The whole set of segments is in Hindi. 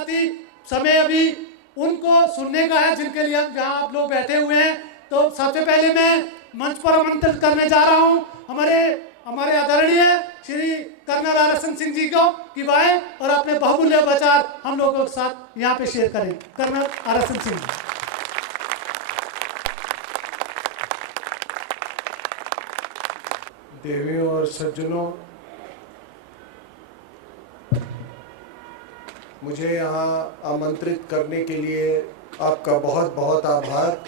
साथ ही समय अभी उनको सुनने का है जिनके लिए हम जहाँ आप लोग बैठे हुए हैं। तो सबसे पहले मैं मंच पर आमंत्रित करने जा रहा हूँ हमारे आदरणीय श्री कर्नल आरएसएन सिंह जी को कि वह आए और अपने बहुमूल्य विचार हम लोगों के साथ यहाँ पे शेयर करें। Colonel RSN Singh ji. देवियों और सज्जनों, मुझे यहाँ आमंत्रित करने के लिए आपका बहुत बहुत आभार।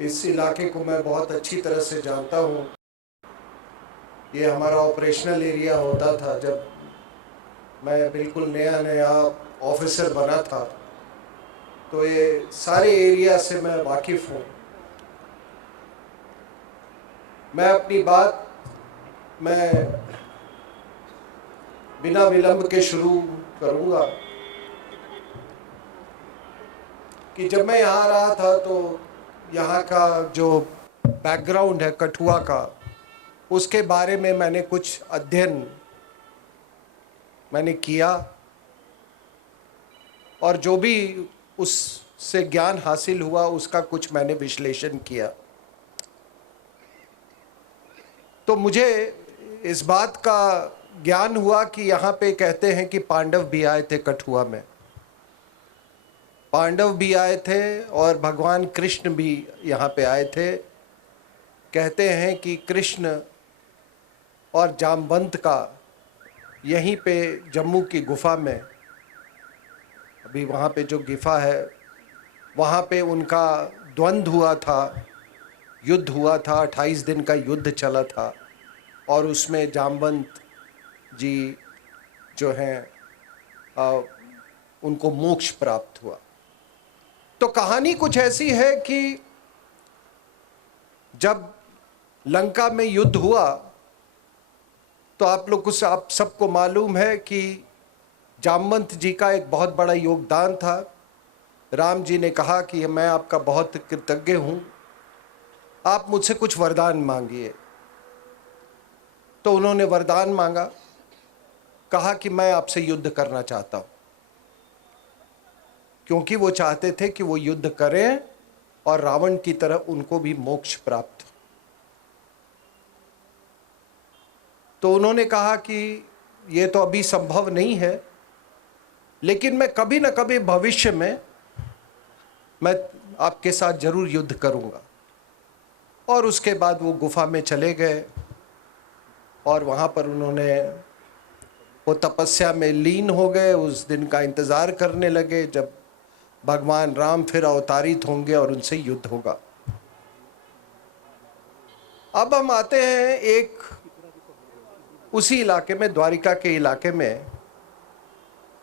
इस इलाके को मैं बहुत अच्छी तरह से जानता हूँ। ये हमारा ऑपरेशनल एरिया होता था जब मैं बिल्कुल नया ऑफिसर बना था, तो ये सारे एरिया से मैं वाकिफ़ हूँ। मैं अपनी बात बिना विलंब के शुरू करूँगा कि जब मैं यहाँ रहा था तो यहाँ का जो बैकग्राउंड है कठुआ का, उसके बारे में मैंने कुछ अध्ययन किया और जो भी उससे ज्ञान हासिल हुआ उसका कुछ मैंने विश्लेषण किया। तो मुझे इस बात का ज्ञान हुआ कि यहाँ पे कहते हैं कि पांडव भी आए थे कठुआ में, पांडव भी आए थे और भगवान कृष्ण भी यहाँ पे आए थे। कहते हैं कि कृष्ण और जामवंत का यहीं पे जम्मू की गुफा में, अभी वहाँ पे जो गुफा है वहाँ पे उनका द्वंद्व हुआ था, युद्ध हुआ था, 28 दिन का युद्ध चला था और उसमें जामवंत जी जो हैं उनको मोक्ष प्राप्त हुआ। तो कहानी कुछ ऐसी है कि जब लंका में युद्ध हुआ तो आप सबको मालूम है कि जामवंत जी का एक बहुत बड़ा योगदान था। राम जी ने कहा कि मैं आपका बहुत कृतज्ञ हूँ, आप मुझसे कुछ वरदान मांगिए। तो उन्होंने वरदान मांगा, कहा कि मैं आपसे युद्ध करना चाहता हूँ, क्योंकि वो चाहते थे कि वो युद्ध करें और रावण की तरह उनको भी मोक्ष प्राप्त हो। तो उन्होंने कहा कि ये तो अभी संभव नहीं है, लेकिन मैं कभी न कभी भविष्य में मैं आपके साथ जरूर युद्ध करूंगा। और उसके बाद वो गुफा में चले गए और वहाँ पर उन्होंने वो तपस्या में लीन हो गए। उस दिन का इंतज़ार करने लगे जब भगवान राम फिर अवतारित होंगे और उनसे युद्ध होगा। अब हम आते हैं एक उसी इलाके में, द्वारिका के इलाके में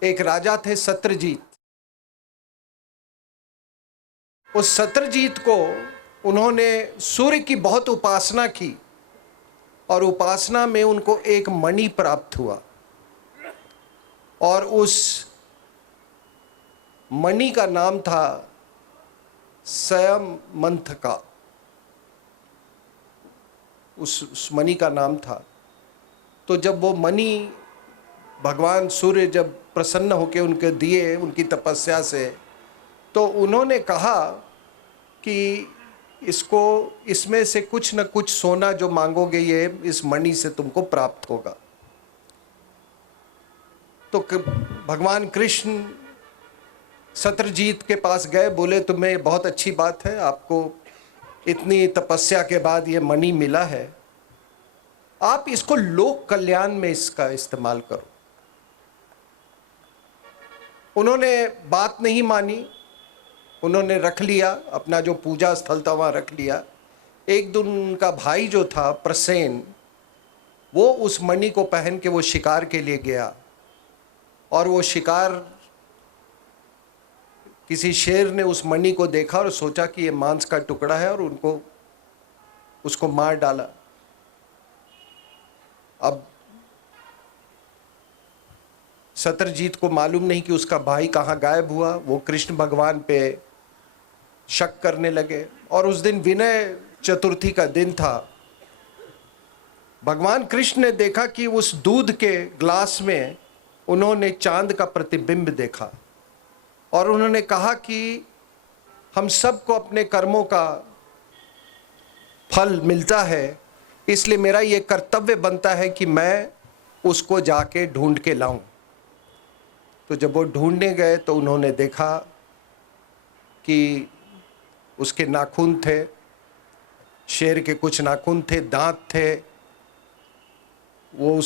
एक राजा थे सत्रजीत। उस सत्रजीत को उन्होंने सूर्य की बहुत उपासना की और उपासना में उनको एक मणि प्राप्त हुआ और उस मणि का नाम था संयमंथका। उस मणि का नाम था। तो जब वो मणि भगवान सूर्य जब प्रसन्न होकर उनके दिए उनकी तपस्या से, तो उन्होंने कहा कि इसमें से कुछ न कुछ सोना जो मांगोगे ये इस मणि से तुमको प्राप्त होगा। तो भगवान कृष्ण सत्रजीत के पास गए, बोले तुम्हें बहुत अच्छी बात है, आपको इतनी तपस्या के बाद ये मणि मिला है, आप इसको लोक कल्याण में इसका इस्तेमाल करो। उन्होंने बात नहीं मानी, उन्होंने रख लिया, अपना जो पूजा स्थल था वहाँ रख लिया। एक दिन उनका भाई जो था प्रसेन, वो उस मणि को पहन के वो शिकार के लिए गया और वो शिकार, किसी शेर ने उस मणि को देखा और सोचा कि ये मांस का टुकड़ा है और उसको मार डाला। अब सत्रजीत को मालूम नहीं कि उसका भाई कहाँ गायब हुआ। वो कृष्ण भगवान पे शक करने लगे और उस दिन विनय चतुर्थी का दिन था। भगवान कृष्ण ने देखा कि उस दूध के ग्लास में उन्होंने चांद का प्रतिबिंब देखा और उन्होंने कहा कि हम सबको अपने कर्मों का फल मिलता है, इसलिए मेरा ये कर्तव्य बनता है कि मैं उसको जाके ढूंढ के लाऊं। तो जब वो ढूंढने गए तो उन्होंने देखा कि उसके नाखून थे, शेर के कुछ नाखून थे, दांत थे। वो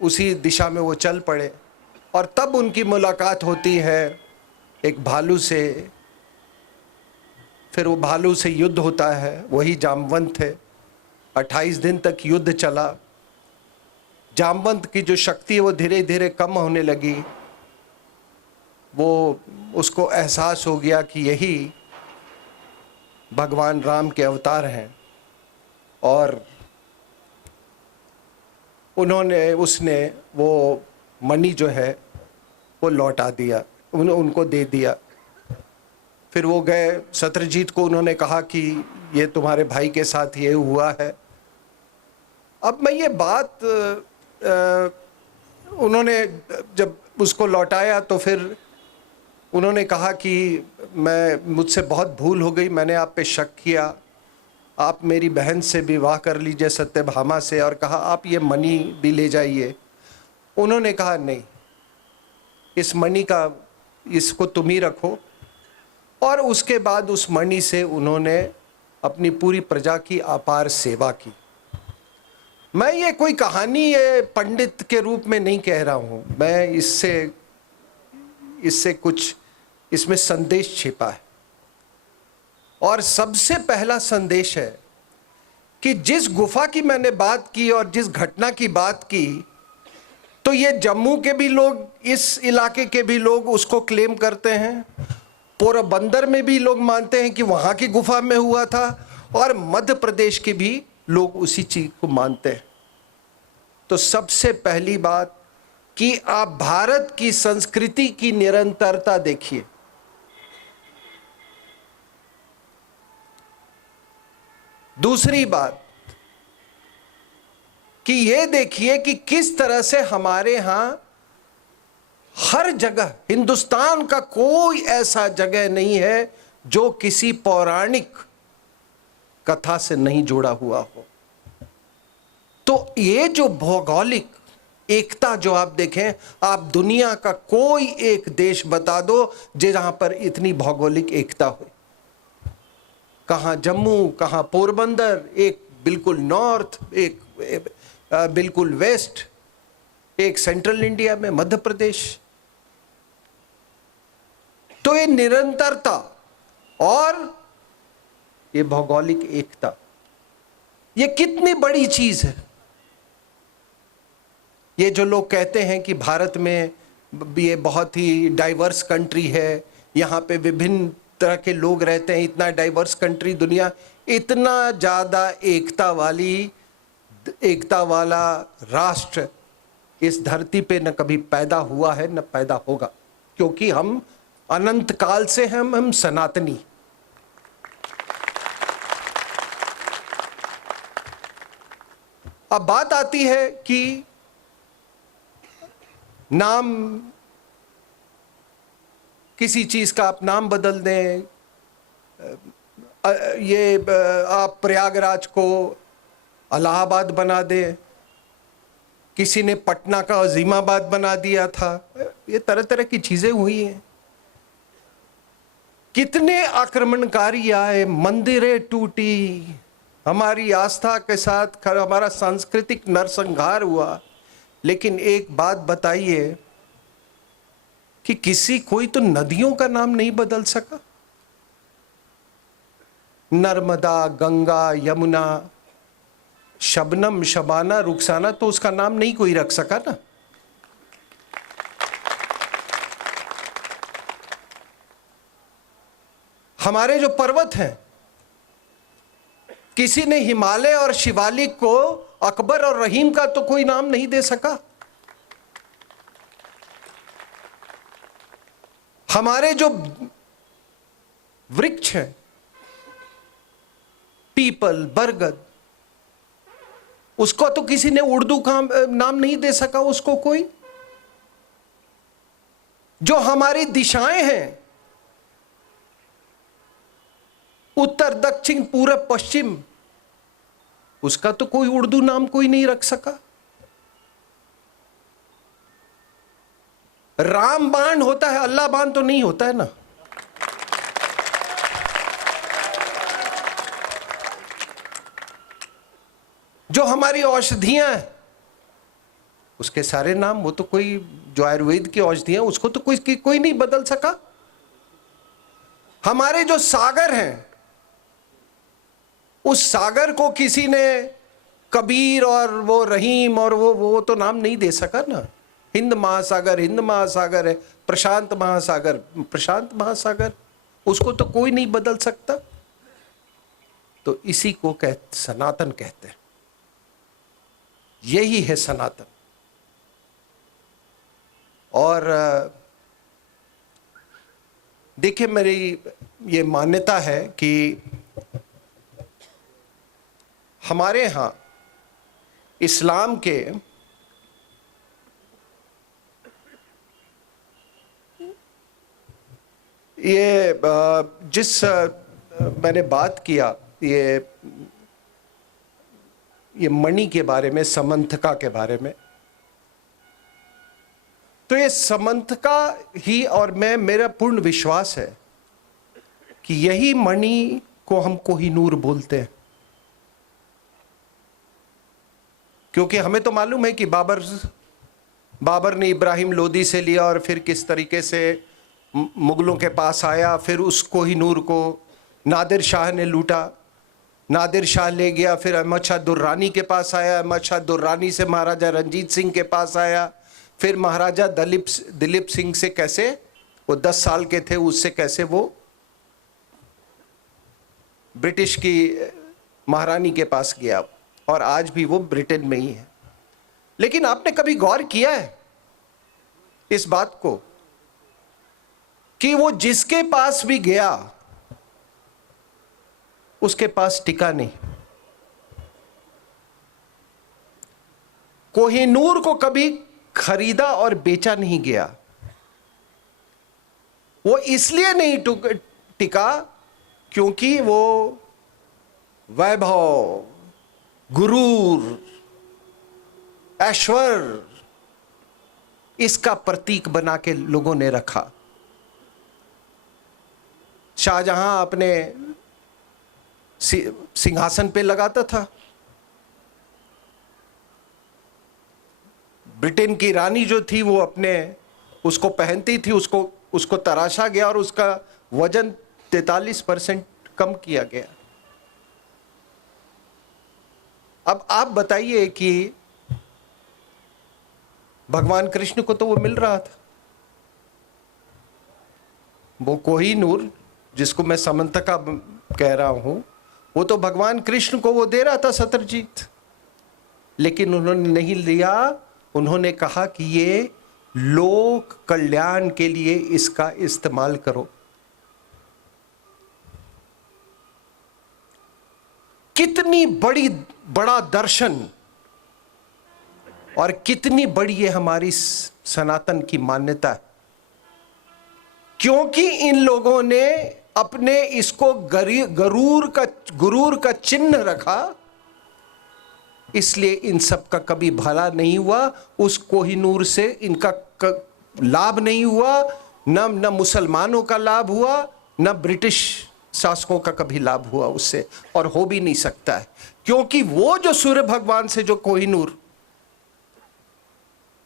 उसी दिशा में वो चल पड़े और तब उनकी मुलाकात होती है एक भालू से। फिर वो भालू से युद्ध होता है, वही जामवंत थे। 28 दिन तक युद्ध चला। जामवंत की जो शक्ति है वो धीरे धीरे कम होने लगी। वो उसको एहसास हो गया कि यही भगवान राम के अवतार हैं और उसने वो मणि जो है वो लौटा दिया, उनको दे दिया। फिर वो गए, शत्रुजीत को उन्होंने कहा कि ये तुम्हारे भाई के साथ ये हुआ है। अब मैं ये बात उन्होंने जब उसको लौटाया तो फिर उन्होंने कहा कि मुझसे बहुत भूल हो गई, मैंने आप पे शक किया, आप मेरी बहन से विवाह कर लीजिए सत्यभामा से, और कहा आप ये मणि भी ले जाइए। उन्होंने कहा नहीं, इस मणि का इसको तुम ही रखो। और उसके बाद उस मणि से उन्होंने अपनी पूरी प्रजा की अपार सेवा की। मैं ये कोई कहानी ये पंडित के रूप में नहीं कह रहा हूँ, मैं इससे कुछ इसमें संदेश छिपा है। और सबसे पहला संदेश है कि जिस गुफा की मैंने बात की और जिस घटना की बात की, तो ये जम्मू के भी लोग, इस इलाके के भी लोग उसको क्लेम करते हैं, पोरबंदर में भी लोग मानते हैं कि वहाँ की गुफा में हुआ था, और मध्य प्रदेश के भी लोग उसी चीज को मानते हैं। तो सबसे पहली बात कि आप भारत की संस्कृति की निरंतरता देखिए। दूसरी बात कि ये देखिए कि किस तरह से हमारे यहां हर जगह, हिंदुस्तान का कोई ऐसा जगह नहीं है जो किसी पौराणिक कथा से नहीं जुड़ा हुआ हो। तो ये जो भौगोलिक एकता जो आप देखें, आप दुनिया का कोई एक देश बता दो जहां पर इतनी भौगोलिक एकता हो। कहाँ जम्मू, कहाँ पोरबंदर, एक बिल्कुल नॉर्थ, एक बिल्कुल वेस्ट, एक सेंट्रल इंडिया में मध्य प्रदेश। तो ये निरंतरता और ये भौगोलिक एकता, ये कितनी बड़ी चीज है। ये जो लोग कहते हैं कि भारत में ये बहुत ही डाइवर्स कंट्री है, यहाँ पे विभिन्न तरह के लोग रहते हैं, इतना डाइवर्स कंट्री, दुनिया इतना ज़्यादा एकता वाला राष्ट्र इस धरती पे न कभी पैदा हुआ है न पैदा होगा, क्योंकि हम अनंत काल से हम सनातनी। अब बात आती है कि नाम, किसी चीज का आप नाम बदल दें, ये आप प्रयागराज को इलाहाबाद बना दें, किसी ने पटना का अजीमाबाद बना दिया था, ये तरह तरह की चीजें हुई हैं। कितने आक्रमणकारी आए, मंदिरें टूटी, हमारी आस्था के साथ हमारा सांस्कृतिक नरसंहार हुआ। लेकिन एक बात बताइए कि कोई तो नदियों का नाम नहीं बदल सका। नर्मदा, गंगा, यमुना, शबनम, शबाना, रुखसाना, तो उसका नाम नहीं कोई रख सका ना। हमारे जो पर्वत हैं, किसी ने हिमालय और शिवालिक को अकबर और रहीम का तो कोई नाम नहीं दे सका। हमारे जो वृक्ष हैं, पीपल, बरगद, उसको तो किसी ने उर्दू का नाम नहीं दे सका उसको कोई। जो हमारी दिशाएं हैं, उत्तर दक्षिण पूरब पश्चिम, उसका तो कोई उर्दू नाम कोई नहीं रख सका। राम बाण होता है, अल्लाह बाण तो नहीं होता है ना। जो हमारी औषधियां हैं, उसके सारे नाम, वो तो कोई, जो आयुर्वेद की औषधियां, उसको तो कोई नहीं बदल सका। हमारे जो सागर हैं, उस सागर को किसी ने कबीर और वो रहीम और वो तो नाम नहीं दे सका ना। हिंद महासागर है, प्रशांत महासागर, उसको तो कोई नहीं बदल सकता। तो इसी को सनातन कहते हैं। यही है सनातन। और देखिए, मेरी ये मान्यता है कि हमारे यहाँ इस्लाम के ये जिस मैंने बात किया ये मणि के बारे में, समंथका के बारे में, तो ये समंथका ही, और मेरा पूर्ण विश्वास है कि यही मणि को हम कोहिनूर बोलते हैं। क्योंकि हमें तो मालूम है कि बाबर ने इब्राहिम लोदी से लिया और फिर किस तरीके से मुगलों के पास आया, फिर उस कोहिनूर को नादिर शाह ने लूटा, नादिर शाह ले गया, फिर अहमद शाह दुर्रानी के पास आया, अहमद शाह दुर्रानी से महाराजा रंजीत सिंह के पास आया, फिर महाराजा दिलीप सिंह से कैसे, वो 10 साल के थे, उससे कैसे वो ब्रिटिश की महारानी के पास गया, और आज भी वो ब्रिटेन में ही है। लेकिन आपने कभी गौर किया है इस बात को कि वो जिसके पास भी गया उसके पास टिका नहीं। कोहिनूर को कभी खरीदा और बेचा नहीं गया। वो इसलिए नहीं टिका क्योंकि वो वैभव, गुरूर, ऐश्वर्य, इसका प्रतीक बना के लोगों ने रखा। शाहजहां अपने सिंहासन पे लगाता था, ब्रिटेन की रानी जो थी वो उसको पहनती थी, उसको तराशा गया और उसका वजन 43% कम किया गया। अब आप बताइए कि भगवान कृष्ण को तो वो मिल रहा था, वो कोहिनूर जिसको मैं समंतका कह रहा हूं, वो तो भगवान कृष्ण को वो दे रहा था सत्यजीत, लेकिन उन्होंने नहीं लिया। उन्होंने कहा कि ये लोक कल्याण के लिए इसका इस्तेमाल करो। कितनी बड़ा दर्शन और कितनी बड़ी ये हमारी सनातन की मान्यता है, क्योंकि इन लोगों ने अपने इसको गुरूर का चिन्ह रखा, इसलिए इन सब का कभी भला नहीं हुआ। उस कोहिनूर से इनका लाभ नहीं हुआ, न मुसलमानों का लाभ हुआ, न ब्रिटिश शासकों का कभी लाभ हुआ उससे, और हो भी नहीं सकता है। क्योंकि वो जो सूर्य भगवान से जो कोहिनूर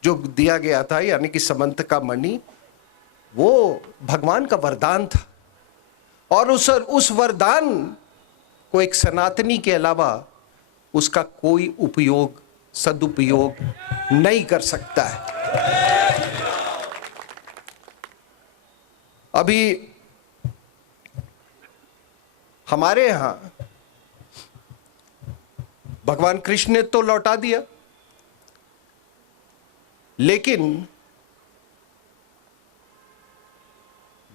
जो दिया गया था, यानी कि समंतका मणि, वो भगवान का वरदान था, और उस वरदान को एक सनातनी के अलावा उसका कोई सदुपयोग नहीं कर सकता है। अभी हमारे यहां भगवान कृष्ण ने तो लौटा दिया, लेकिन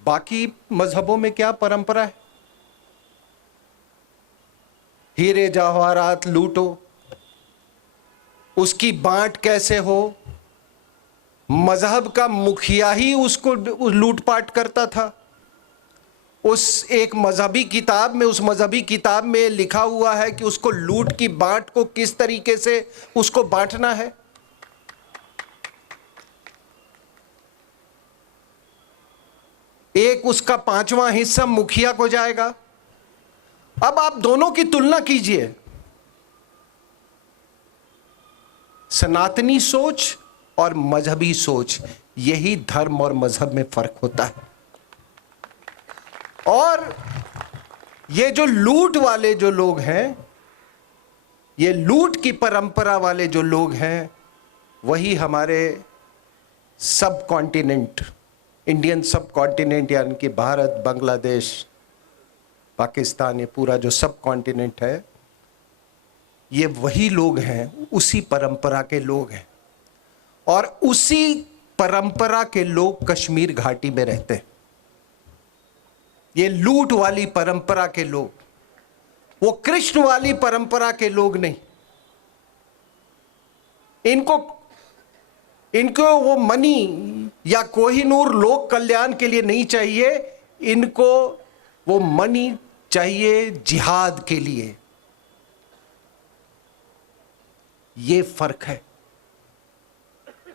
बाकी मजहबों में क्या परंपरा है? हीरे जवाहरात लूटो, उसकी बांट कैसे हो, मजहब का मुखिया ही उसको लूटपाट करता था। उस एक मजहबी किताब में, उस मजहबी किताब में लिखा हुआ है कि उसको लूट की बांट को किस तरीके से उसको बांटना है। एक उसका 5वां हिस्सा मुखिया को जाएगा। अब आप दोनों की तुलना कीजिए, सनातनी सोच और मजहबी सोच, यही धर्म और मजहब में फर्क होता है। और ये जो लूट वाले जो लोग हैं, ये लूट की परंपरा वाले जो लोग हैं, वही हमारे सब कॉन्टिनेंट, इंडियन सब कॉन्टिनेंट, यानी कि भारत, बांग्लादेश, पाकिस्तान, ये पूरा जो सब कॉन्टिनेंट है, ये वही लोग हैं, उसी परंपरा के लोग हैं। और उसी परंपरा के लोग कश्मीर घाटी में रहते हैं। ये लूट वाली परंपरा के लोग, वो कृष्ण वाली परंपरा के लोग नहीं। इनको वो मनी या कोहिनूर लोक कल्याण के लिए नहीं चाहिए, इनको वो मनी चाहिए जिहाद के लिए। ये फर्क है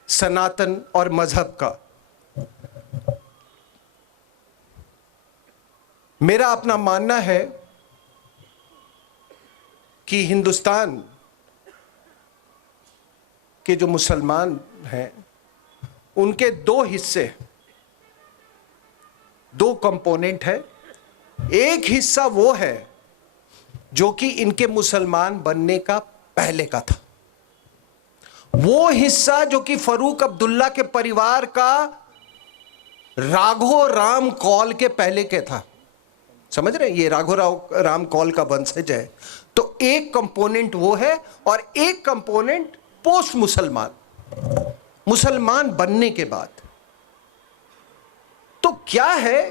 सनातन और मजहब का। मेरा अपना मानना है कि हिंदुस्तान के जो मुसलमान हैं, उनके दो हिस्से, दो कंपोनेंट है। एक हिस्सा वो है जो कि इनके मुसलमान बनने का पहले का था, वो हिस्सा जो कि फरूक अब्दुल्ला के परिवार का राघो राम कौल के पहले के था। समझ रहे हैं, ये राघो राम कौल का वंशज है। तो एक कंपोनेंट वो है और एक कंपोनेंट पोस्ट मुसलमान बनने के बाद। तो क्या है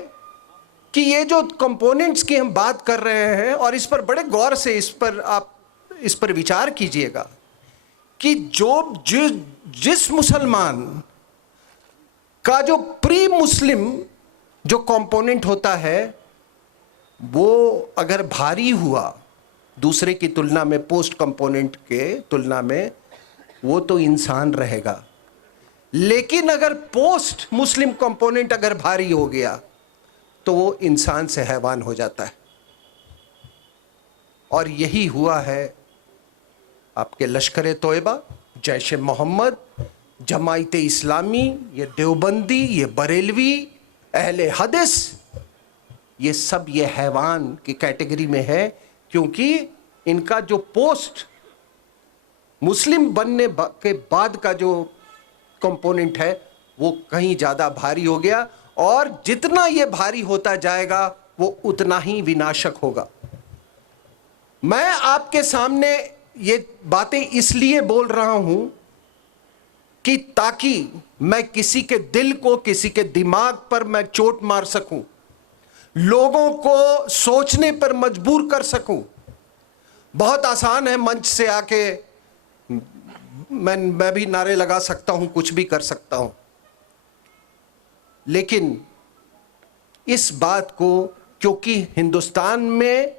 कि ये जो कंपोनेंट्स की हम बात कर रहे हैं, और इस पर बड़े गौर से आप इस पर विचार कीजिएगा कि जिस मुसलमान का जो प्री मुस्लिम जो कंपोनेंट होता है, वो अगर भारी हुआ दूसरे की तुलना में, पोस्ट कंपोनेंट के तुलना में, वो तो इंसान रहेगा। लेकिन अगर पोस्ट मुस्लिम कंपोनेंट अगर भारी हो गया तो वो इंसान से हैवान हो जाता है। और यही हुआ है आपके लश्कर तोयबा, जैश मोहम्मद, जमायत इस्लामी, ये देवबंदी, ये बरेलवी, अहले हदीस, ये सब ये हैवान की कैटेगरी में है, क्योंकि इनका जो पोस्ट मुस्लिम बनने के बाद का जो कंपोनेंट है वो कहीं ज़्यादा भारी हो गया, और जितना ये भारी होता जाएगा वो उतना ही विनाशक होगा। मैं आपके सामने ये बातें इसलिए बोल रहा हूं कि ताकि मैं किसी के दिल को, किसी के दिमाग पर मैं चोट मार सकूं, लोगों को सोचने पर मजबूर कर सकूं। बहुत आसान है मंच से आके मैं भी नारे लगा सकता हूं, कुछ भी कर सकता हूं, लेकिन इस बात को, क्योंकि हिंदुस्तान में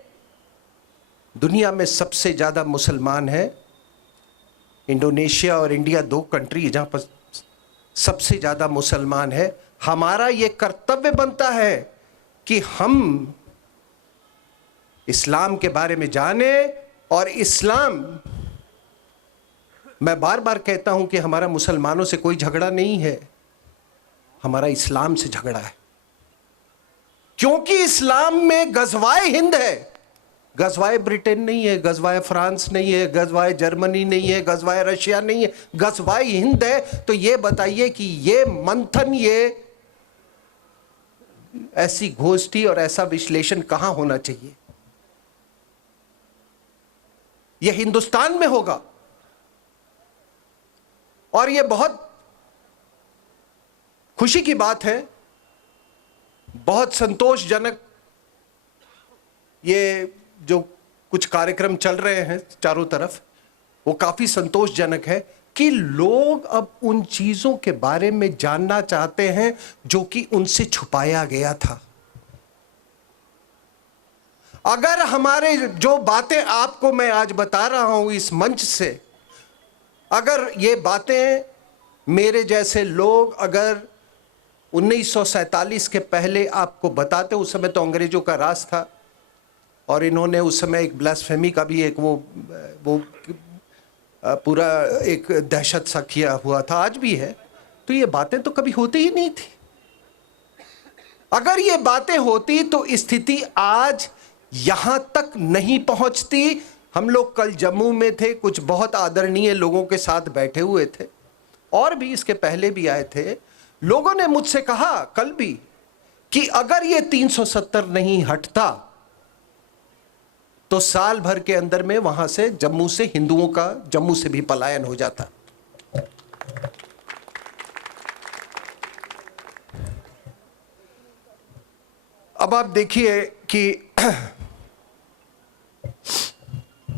दुनिया में सबसे ज़्यादा मुसलमान हैं, इंडोनेशिया और इंडिया दो कंट्री जहाँ पर सबसे ज़्यादा मुसलमान है, हमारा ये कर्तव्य बनता है कि हम इस्लाम के बारे में जाने। और इस्लाम, मैं बार बार कहता हूं कि हमारा मुसलमानों से कोई झगड़ा नहीं है, हमारा इस्लाम से झगड़ा है, क्योंकि इस्लाम में गज़वाए हिंद है, गज़वाए ब्रिटेन नहीं है, गज़वाए फ्रांस नहीं है, गज़वाए जर्मनी नहीं है, गज़वाए रशिया नहीं है, गज़वाए हिंद है। तो ये बताइए कि ये मंथन, ये ऐसी गोष्ठी और ऐसा विश्लेषण कहां होना चाहिए? ये हिंदुस्तान में होगा। और ये बहुत खुशी की बात है, बहुत संतोषजनक, ये जो कुछ कार्यक्रम चल रहे हैं चारों तरफ, वो काफी संतोषजनक है कि लोग अब उन चीजों के बारे में जानना चाहते हैं जो कि उनसे छुपाया गया था। अगर हमारे जो बातें आपको मैं आज बता रहा हूं इस मंच से, अगर ये बातें मेरे जैसे लोग अगर 1947 के पहले आपको बताते, उस समय तो अंग्रेजों का राज था और इन्होंने उस समय एक ब्लास्फेमी का भी एक वो पूरा एक दहशत सा किया हुआ था, आज भी है, तो ये बातें तो कभी होती ही नहीं थी। अगर ये बातें होती तो स्थिति आज यहां तक नहीं पहुंचती। हम लोग कल जम्मू में थे, कुछ बहुत आदरणीय लोगों के साथ बैठे हुए थे और भी इसके पहले भी आए थे। लोगों ने मुझसे कहा कल भी कि अगर ये 370 नहीं हटता तो साल भर के अंदर में वहां से जम्मू से हिंदुओं का जम्मू से भी पलायन हो जाता। अब आप देखिए कि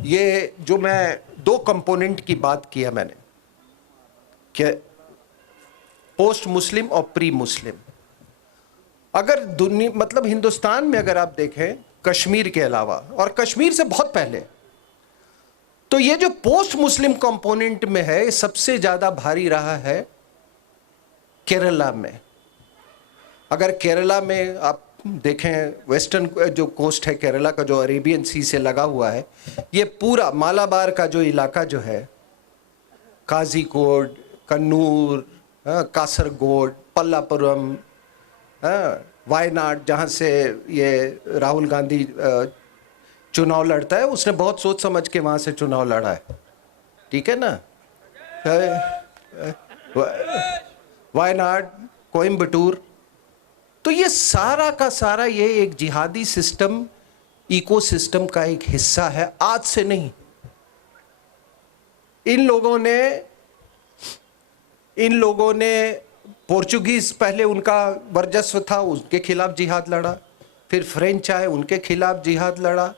ये जो मैं दो कंपोनेंट की बात किया मैंने कि पोस्ट मुस्लिम और प्री मुस्लिम, अगर दुनिया मतलब हिंदुस्तान में अगर आप देखें कश्मीर के अलावा और कश्मीर से बहुत पहले, तो ये जो पोस्ट मुस्लिम कंपोनेंट में है सबसे ज्यादा भारी रहा है केरला में। अगर केरला में आप देखें, वेस्टर्न जो कोस्ट है केरला का, जो अरेबियन सी से लगा हुआ है, ये पूरा मालाबार का जो इलाका जो है, काजीकोड, कन्नूर, कासरगोड, पल्लापुरम, वायनाड, जहाँ से ये राहुल गांधी चुनाव लड़ता है, उसने बहुत सोच समझ के वहाँ से चुनाव लड़ा है, ठीक है ना। वायनाड, कोयम्बटूर, तो ये सारा का सारा ये एक जिहादी सिस्टम, इकोसिस्टम का एक हिस्सा है, आज से नहीं। इन लोगों ने पोर्चुगीज पहले उनका वर्चस्व था, उसके खिलाफ जिहाद लड़ा, फिर फ्रेंच आए उनके खिलाफ जिहाद लड़ा,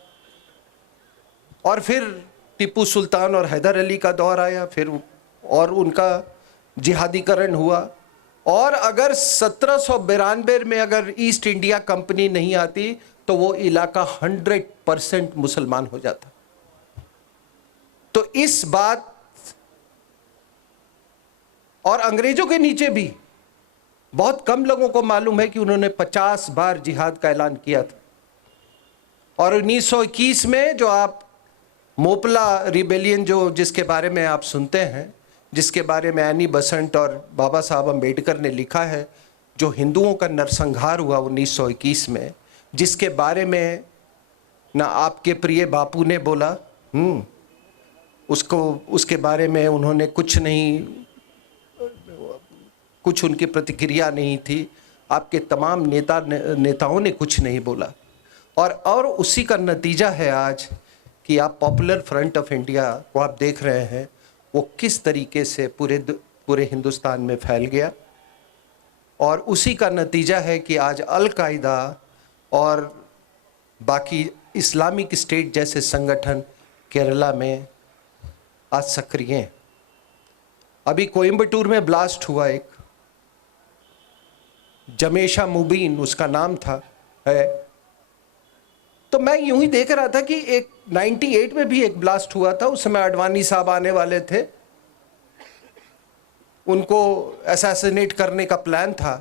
और फिर टीपू सुल्तान और हैदर अली का दौर आया, फिर और उनका जिहादीकरण हुआ। और अगर 1792 में अगर ईस्ट इंडिया कंपनी नहीं आती तो वो इलाका 100% मुसलमान हो जाता। तो इस बात, और अंग्रेजों के नीचे भी बहुत कम लोगों को मालूम है कि उन्होंने 50 बार जिहाद का ऐलान किया था। और 1921 में जो आप मोपला रिबेलियन जो जिसके बारे में आप सुनते हैं, जिसके बारे में एनी बसंत और बाबा साहब अम्बेडकर ने लिखा है, जो हिंदुओं का नरसंहार हुआ 1921 में, जिसके बारे में ना आपके प्रिय बापू ने बोला, उसके बारे में उन्होंने कुछ उनकी प्रतिक्रिया नहीं थी, आपके तमाम नेताओं ने कुछ नहीं बोला। और उसी का नतीजा है आज कि आप पॉपुलर फ्रंट ऑफ इंडिया को आप देख रहे हैं, वो किस तरीके से पूरे हिंदुस्तान में फैल गया। और उसी का नतीजा है कि आज अल कायदा और बाकी इस्लामिक स्टेट जैसे संगठन केरला में आज सक्रिय हैं। अभी कोयम्बटूर में ब्लास्ट हुआ, एक जमेशा मुबीन उसका नाम था है, तो मैं यूं ही देख रहा था कि एक 98 में भी एक ब्लास्ट हुआ था, उस समय अडवाणी साहब आने वाले थे, उनको असैसिनेट करने का प्लान था।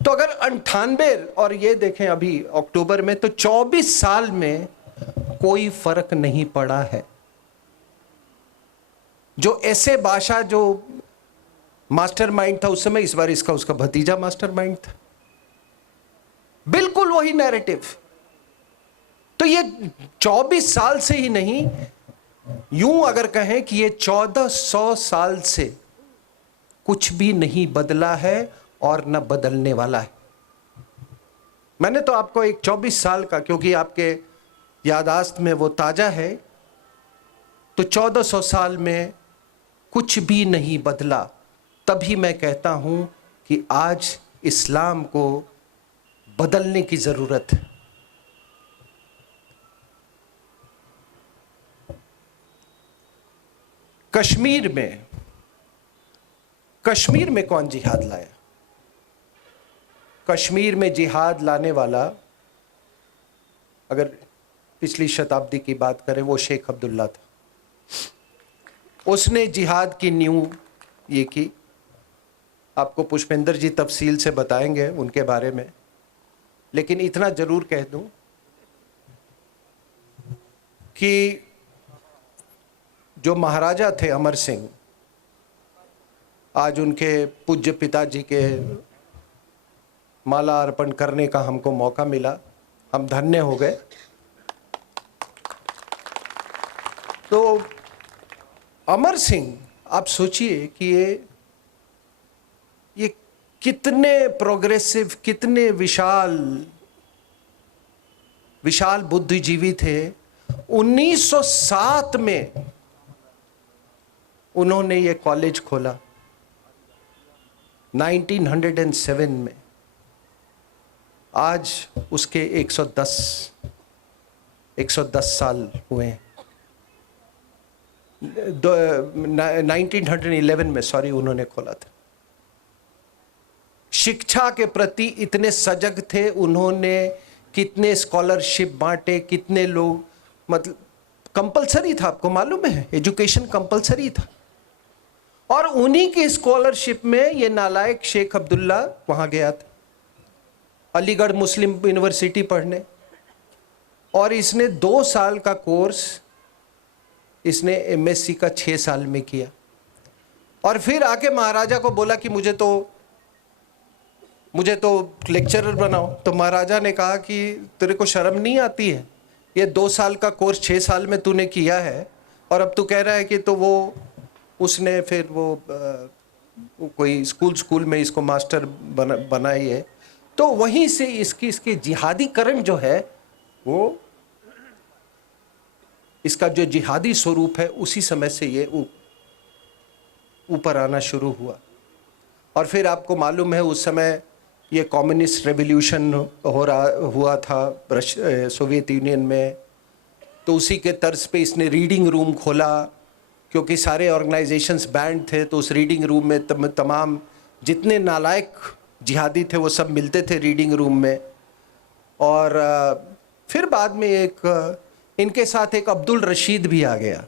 तो अगर 98 और ये देखें अभी अक्टूबर में, तो 24 साल में कोई फर्क नहीं पड़ा है। जो ऐसे बादशाह जो मास्टरमाइंड था उस समय, इस बार उसका भतीजा मास्टरमाइंड था, बिल्कुल वही नैरेटिव। तो ये 24 साल से ही नहीं, यूं अगर कहें कि ये 1400 साल से कुछ भी नहीं बदला है और न बदलने वाला है। मैंने तो आपको एक 24 साल का, क्योंकि आपके यादाश्त में वो ताजा है, तो 1400 साल में कुछ भी नहीं बदला। तभी मैं कहता हूं कि आज इस्लाम को बदलने की जरूरत है। कश्मीर में कौन जिहाद लाया? कश्मीर में जिहाद लाने वाला, अगर पिछली शताब्दी की बात करें, वो शेख अब्दुल्ला था। उसने जिहाद की नींव ये की। आपको पुष्पेंद्र जी तफसील से बताएंगे उनके बारे में, लेकिन इतना जरूर कह दूं कि जो महाराजा थे अमर सिंह, आज उनके पूज्य पिताजी के माला अर्पण करने का हमको मौका मिला, हम धन्य हो गए। तो अमर सिंह, आप सोचिए कि ये कितने प्रोग्रेसिव, कितने विशाल बुद्धिजीवी थे। 1907 में उन्होंने ये कॉलेज खोला, 1907 में। आज उसके 110 साल हुए हैं। 1911 में उन्होंने खोला था। शिक्षा के प्रति इतने सजग थे उन्होंने। कितने स्कॉलरशिप बांटे, कितने लोग, मतलब कंपलसरी था, आपको मालूम है, एजुकेशन कंपलसरी था। और उन्हीं की स्कॉलरशिप में ये नालायक शेख अब्दुल्ला वहां गया था, अलीगढ़ मुस्लिम यूनिवर्सिटी पढ़ने। और इसने 2 साल का कोर्स इसने एमएससी का 6 साल में किया। और फिर आके महाराजा को बोला कि मुझे तो लेक्चरर बनाओ। तो महाराजा ने कहा कि तेरे को शर्म नहीं आती है? ये 2 साल का कोर्स 6 साल में तूने किया है और अब तू कह रहा है कि तो वो उसने फिर कोई स्कूल में इसको मास्टर बनाई है। तो वहीं से इसके जिहादीकरण जो है, वो इसका जो जिहादी स्वरूप है, उसी समय से ये ऊपर आना शुरू हुआ। और फिर आपको मालूम है उस समय ये कम्युनिस्ट रेवोल्यूशन हुआ था सोवियत यूनियन में। तो उसी के तर्ज पे इसने रीडिंग रूम खोला, क्योंकि सारे ऑर्गेनाइजेशंस बैंड थे। तो उस रीडिंग रूम में तमाम जितने नालायक जिहादी थे वो सब मिलते थे रीडिंग रूम में। और फिर बाद में इनके साथ एक अब्दुल रशीद भी आ गया।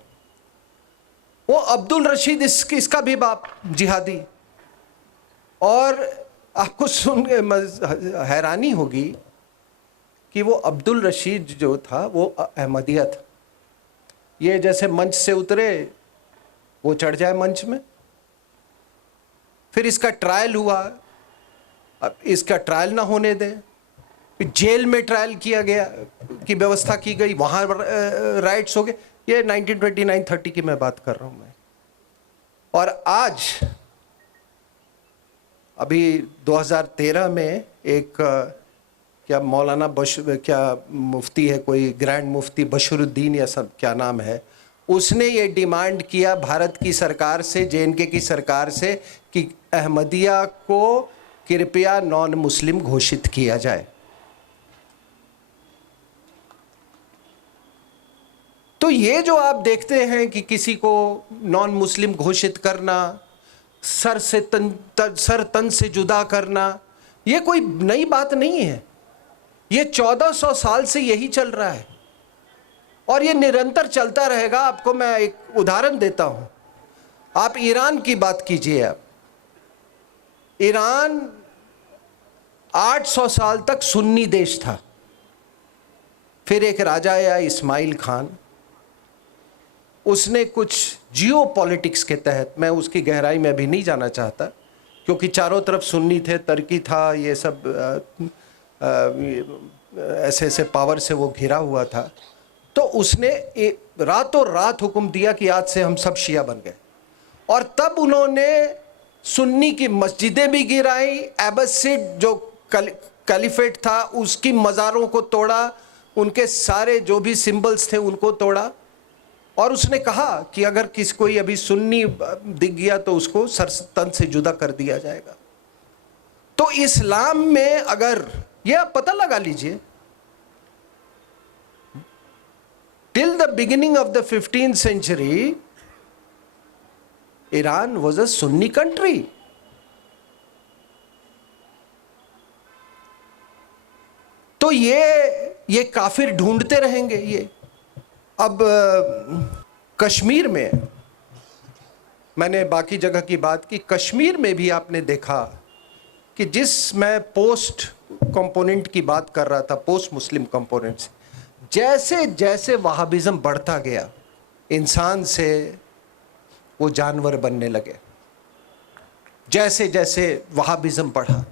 वो अब्दुल रशीद इसका भी बाप जिहादी। और आपको सुन के हैरानी होगी कि वो अब्दुल रशीद जो था वो अहमदिया था। ये जैसे मंच से उतरे, वो चढ़ जाए मंच में। फिर इसका ट्रायल हुआ, अब इसका ट्रायल ना होने दें, फिर जेल में ट्रायल किया गया, की व्यवस्था की गई, वहाँ राइट्स हो गए। ये 1929-30 की मैं बात कर रहा हूँ मैं। और आज अभी 2013 में एक क्या मौलाना क्या मुफ्ती है, कोई ग्रैंड मुफ्ती बशरुद्दीन या सब क्या नाम है, उसने ये डिमांड किया भारत की सरकार से, जेएनके की सरकार से, कि अहमदिया को कृपया नॉन मुस्लिम घोषित किया जाए। तो ये जो आप देखते हैं कि किसी को नॉन मुस्लिम घोषित करना, सर तन से जुदा करना, ये कोई नई बात नहीं है। ये 1400 साल से यही चल रहा है और ये निरंतर चलता रहेगा। आपको मैं एक उदाहरण देता हूं। आप ईरान की बात कीजिए। आप ईरान 800 साल तक सुन्नी देश था। फिर एक राजा आया इस्माइल खान, उसने कुछ जियो पॉलिटिक्स के तहत, मैं उसकी गहराई में अभी नहीं जाना चाहता क्योंकि चारों तरफ सुन्नी थे, तुर्की था, ये सब ऐसे ऐसे पावर से वो घिरा हुआ था। तो उसने रातों रात हुक्म दिया कि आज से हम सब शिया बन गए। और तब उन्होंने सुन्नी की मस्जिदें भी गिराई, एबसिड जो कैलिफेट था उसकी मज़ारों को तोड़ा, उनके सारे जो भी सिंबल्स थे उनको तोड़ा। और उसने कहा कि अगर कोई अभी सुन्नी दिख गया तो उसको सर तन से जुदा कर दिया जाएगा। तो इस्लाम में अगर ये आप पता लगा लीजिए, till the beginning of the 15th century Iran was a Sunni country. तो ये काफिर ढूंढते रहेंगे ये। अब कश्मीर में, मैंने बाकी जगह की बात की, कश्मीर में भी आपने देखा कि जिस मैं पोस्ट कंपोनेंट की बात कर रहा था, पोस्ट मुस्लिम कंपोनेंट्स, जैसे जैसे वहाबिज्म बढ़ता गया, इंसान से वो जानवर बनने लगे। जैसे जैसे वहाबिज्म बढ़ा,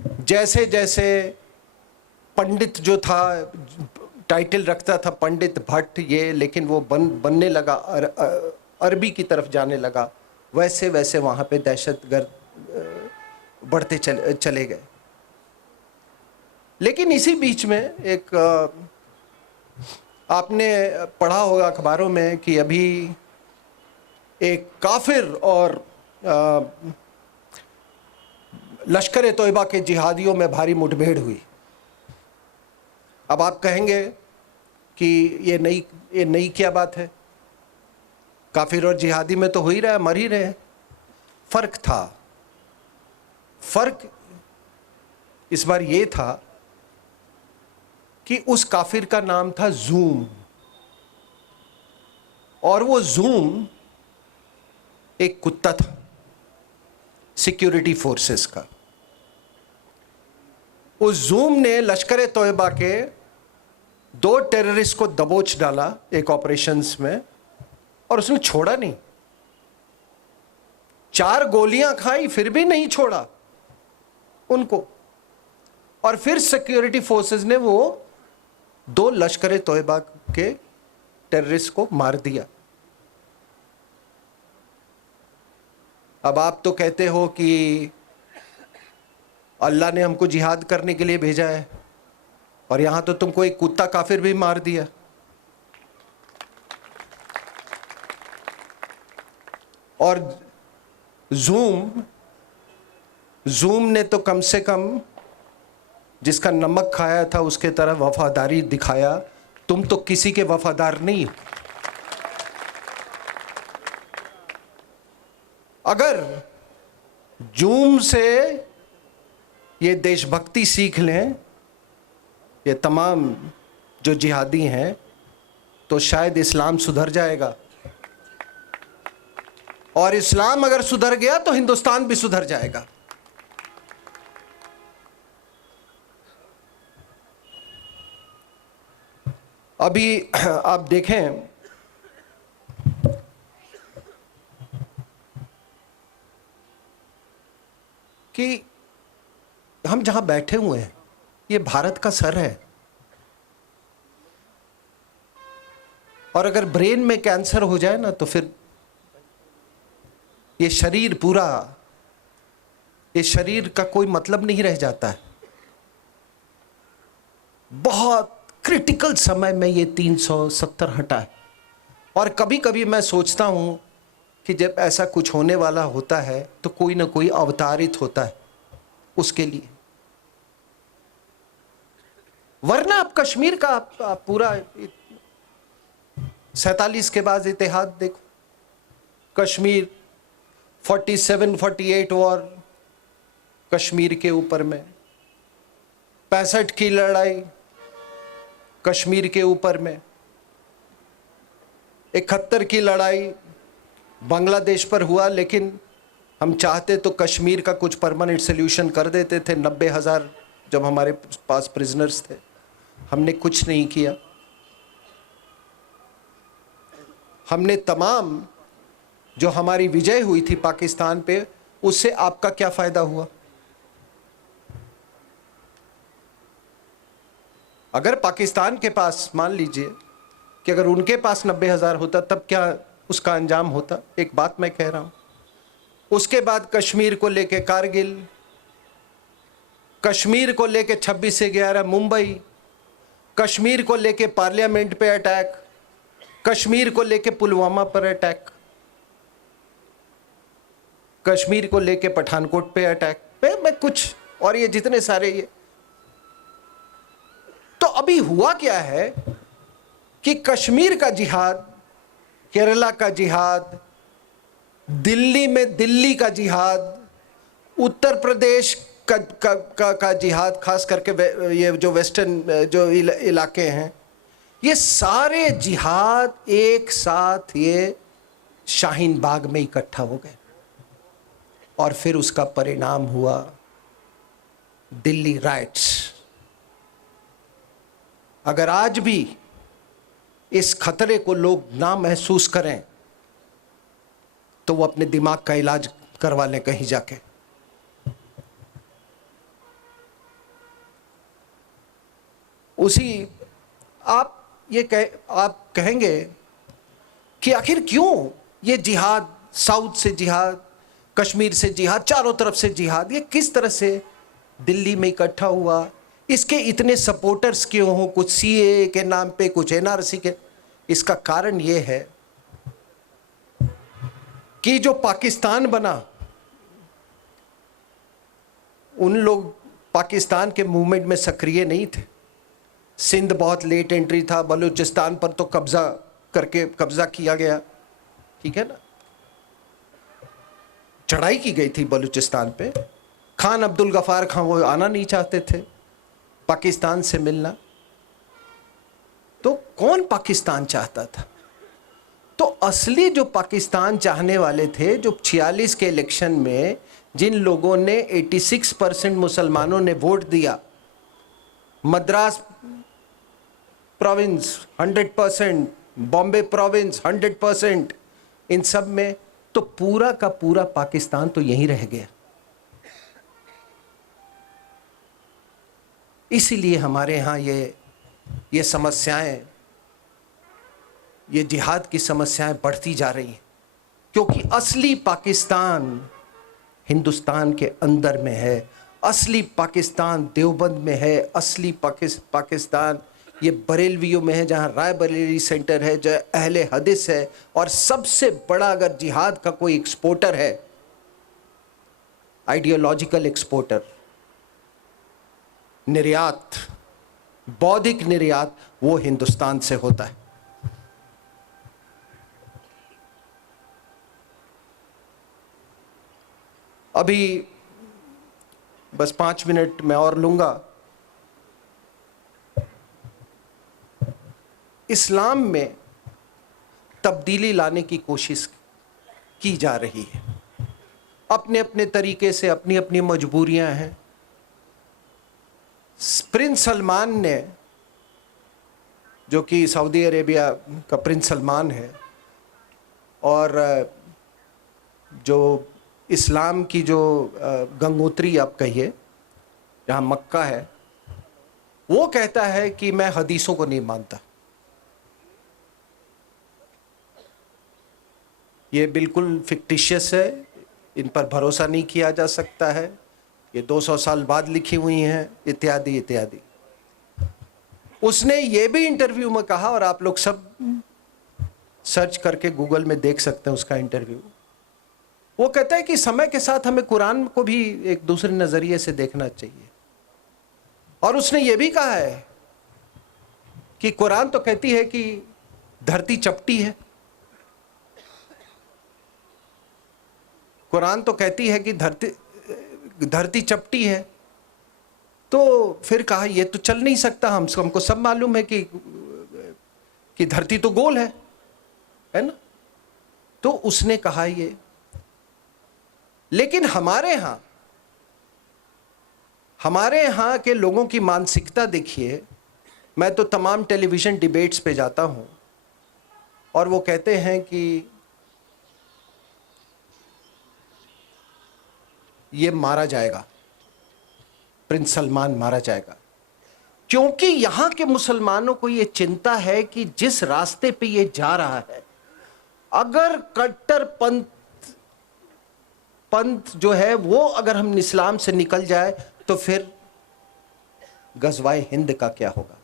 जैसे जैसे पंडित जो था, टाइटल रखता था पंडित भट्ट ये, लेकिन वो बनने लगा, अरबी की तरफ जाने लगा, वैसे वैसे वहाँ पे दहशतगर्द बढ़ते चले गए। लेकिन इसी बीच में एक आपने पढ़ा होगा अखबारों में कि अभी एक काफिर और लश्कर ए तोयबा के जिहादियों में भारी मुठभेड़ हुई। अब आप कहेंगे कि ये नई क्या बात है, काफिर और जिहादी में तो हो ही रहा है, मर ही रहे हैं। फर्क था, फर्क इस बार ये था कि उस काफिर का नाम था जूम, और वो जूम एक कुत्ता था सिक्योरिटी फोर्सेस का। उस जूम ने लश्कर ए तोयबा के 2 टेररिस्ट को दबोच डाला एक ऑपरेशंस में, और उसने छोड़ा नहीं। 4 गोलियां खाई फिर भी नहीं छोड़ा उनको, और फिर सिक्योरिटी फोर्सेस ने वो 2 लश्कर ए तोयबा के टेररिस्ट को मार दिया। अब आप तो कहते हो कि अल्लाह ने हमको जिहाद करने के लिए भेजा है, और यहां तो तुमको एक कुत्ता काफिर भी मार दिया। और जूम ने तो कम से कम जिसका नमक खाया था उसके तरह वफादारी दिखाया। तुम तो किसी के वफादार नहीं हो। अगर जूम से ये देशभक्ति सीख लें ये तमाम जो जिहादी हैं, तो शायद इस्लाम सुधर जाएगा, और इस्लाम अगर सुधर गया तो हिंदुस्तान भी सुधर जाएगा। अभी आप देखें कि हम जहां बैठे हुए हैं ये भारत का सर है, और अगर ब्रेन में कैंसर हो जाए ना तो फिर ये शरीर पूरा, ये शरीर का कोई मतलब नहीं रह जाता है। बहुत क्रिटिकल समय में ये 370 हटा है। और कभी कभी मैं सोचता हूं कि जब ऐसा कुछ होने वाला होता है तो कोई ना कोई अवतारित होता है उसके लिए। वरना आप कश्मीर का आप पूरा 47 के बाद इतिहास देखो। कश्मीर 47-48 वॉर कश्मीर के ऊपर में, 65 की लड़ाई कश्मीर के ऊपर में, 71 की लड़ाई बांग्लादेश पर हुआ। लेकिन हम चाहते तो कश्मीर का कुछ परमानेंट सोल्यूशन कर देते थे। 90,000 जब हमारे पास प्रिजनर्स थे, हमने कुछ नहीं किया। हमने तमाम जो हमारी विजय हुई थी पाकिस्तान पे, उससे आपका क्या फायदा हुआ? अगर पाकिस्तान के पास, मान लीजिए कि अगर उनके पास 90,000 होता तब क्या उसका अंजाम होता? एक बात मैं कह रहा हूं। उसके बाद कश्मीर को लेके कारगिल, कश्मीर को लेके 26 से 11 मुंबई, कश्मीर को लेके पार्लियामेंट पे अटैक, कश्मीर को लेके पुलवामा पर अटैक, कश्मीर को लेके पठानकोट पे अटैक, मैं कुछ और ये जितने सारे ये। तो अभी हुआ क्या है कि कश्मीर का जिहाद, केरला का जिहाद, दिल्ली में दिल्ली का जिहाद, उत्तर प्रदेश का जिहाद, खास करके ये जो वेस्टर्न जो इलाके हैं, ये सारे जिहाद एक साथ ये शाहीन बाग में इकट्ठा हो गए और फिर उसका परिणाम हुआ दिल्ली राइट्स। अगर आज भी इस खतरे को लोग ना महसूस करें तो वो अपने दिमाग का इलाज करवा लें कहीं जाके। उसी आप कहेंगे कि आखिर क्यों ये जिहाद, साउथ से जिहाद, कश्मीर से जिहाद, चारों तरफ से जिहाद, ये किस तरह से दिल्ली में इकट्ठा हुआ, इसके इतने सपोर्टर्स क्यों हो, कुछ सीए के नाम पे, कुछ एनआरसी के। इसका कारण ये है कि जो पाकिस्तान बना, उन लोग पाकिस्तान के मूवमेंट में सक्रिय नहीं थे। सिंध बहुत लेट एंट्री था, बलूचिस्तान पर तो कब्जा किया गया, ठीक है ना, चढ़ाई की गई थी बलूचिस्तान पे। खान अब्दुल गफार खान वो आना नहीं चाहते थे पाकिस्तान से मिलना, तो कौन पाकिस्तान चाहता था? तो असली जो पाकिस्तान चाहने वाले थे, जो 46 के इलेक्शन में जिन लोगों ने 86% मुसलमानों ने वोट दिया, मद्रास प्रोविंस 100%, बॉम्बे प्रोविंस 100%, इन सब में तो पूरा का पूरा पाकिस्तान तो यहीं रह गया। इसीलिए हमारे यहाँ ये समस्याएं, ये जिहाद की समस्याएं बढ़ती जा रही हैं, क्योंकि असली पाकिस्तान हिंदुस्तान के अंदर में है। असली पाकिस्तान देवबंद में है। असली पाकिस्तान ये बरेलवियों में है, जहाँ राय बरेली सेंटर है, जो अहले हदीस है। और सबसे बड़ा अगर जिहाद का कोई एक्सपोर्टर है, आइडियोलॉजिकल एक्सपोर्टर, निर्यात, बौद्धिक निर्यात, वो हिंदुस्तान से होता है। अभी बस 5 मिनट मैं और लूंगा। इस्लाम में तब्दीली लाने की कोशिश की जा रही है, अपने अपने तरीके से, अपनी अपनी मजबूरियां हैं। प्रिंस सलमान ने, जो कि सऊदी अरेबिया का प्रिंस सलमान है, और जो इस्लाम की जो गंगोत्री आप कहिए, जहाँ मक्का है, वो कहता है कि मैं हदीसों को नहीं मानता। ये बिल्कुल फिक्टिशियस है, इन पर भरोसा नहीं किया जा सकता है, ये 200 साल बाद लिखी हुई हैं, इत्यादि इत्यादि। उसने ये भी इंटरव्यू में कहा, और आप लोग सब सर्च करके गूगल में देख सकते हैं उसका इंटरव्यू। वो कहता है कि समय के साथ हमें कुरान को भी एक दूसरे नजरिए से देखना चाहिए। और उसने ये भी कहा है कि कुरान तो कहती है कि धरती चपटी है, कुरान तो कहती है कि धरती चपटी है, तो फिर कहा ये तो चल नहीं सकता, हमको सब मालूम है कि धरती तो गोल है ना। तो उसने कहा ये, लेकिन हमारे यहाँ के लोगों की मानसिकता देखिए। मैं तो तमाम टेलीविज़न डिबेट्स पे जाता हूँ, और वो कहते हैं कि ये मारा जाएगा, प्रिंस सलमान मारा जाएगा, क्योंकि यहाँ के मुसलमानों को ये चिंता है कि जिस रास्ते पे ये जा रहा है, अगर कट्टर पंथ जो है वो अगर हम इस्लाम से निकल जाए तो फिर गज़वाए हिंद का क्या होगा।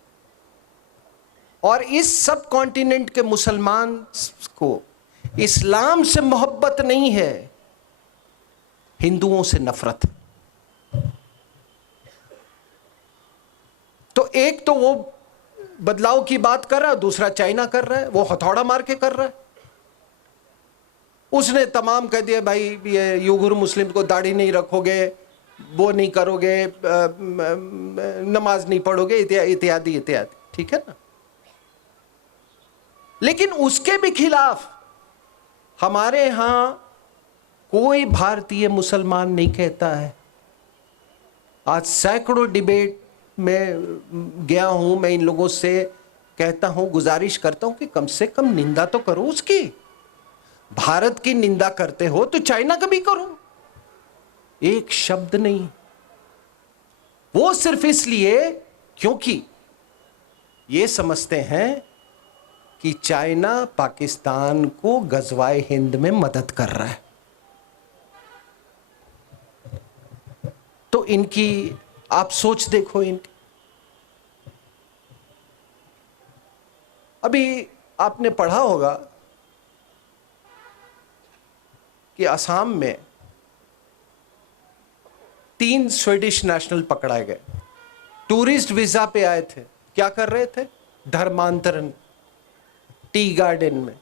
और इस सब कॉन्टिनेंट के मुसलमान को इस्लाम से मोहब्बत नहीं है, हिंदुओं से नफरत। तो एक तो वो बदलाव की बात कर रहा है, दूसरा चाइना कर रहा है, वो हथौड़ा मार के कर रहा है। उसने तमाम कह दिया, भाई ये युगुर मुस्लिम को दाढ़ी नहीं रखोगे, वो नहीं करोगे, नमाज नहीं पढ़ोगे, इत्यादि इत्यादि, ठीक है ना। लेकिन उसके भी खिलाफ हमारे यहां कोई भारतीय मुसलमान नहीं कहता है। आज सैकड़ों डिबेट में गया हूं, मैं इन लोगों से कहता हूं, गुजारिश करता हूं कि कम से कम निंदा तो करो उसकी। भारत की निंदा करते हो तो चाइना का भी करो, एक शब्द नहीं। वो सिर्फ इसलिए क्योंकि ये समझते हैं कि चाइना पाकिस्तान को गजवाए हिंद में मदद कर रहा है। तो इनकी आप सोच देखो। इनकी अभी आपने पढ़ा होगा कि असम में 3 स्वीडिश नेशनल पकड़ाए गए, टूरिस्ट वीजा पे आए थे। क्या कर रहे थे? धर्मांतरण, टी गार्डन में।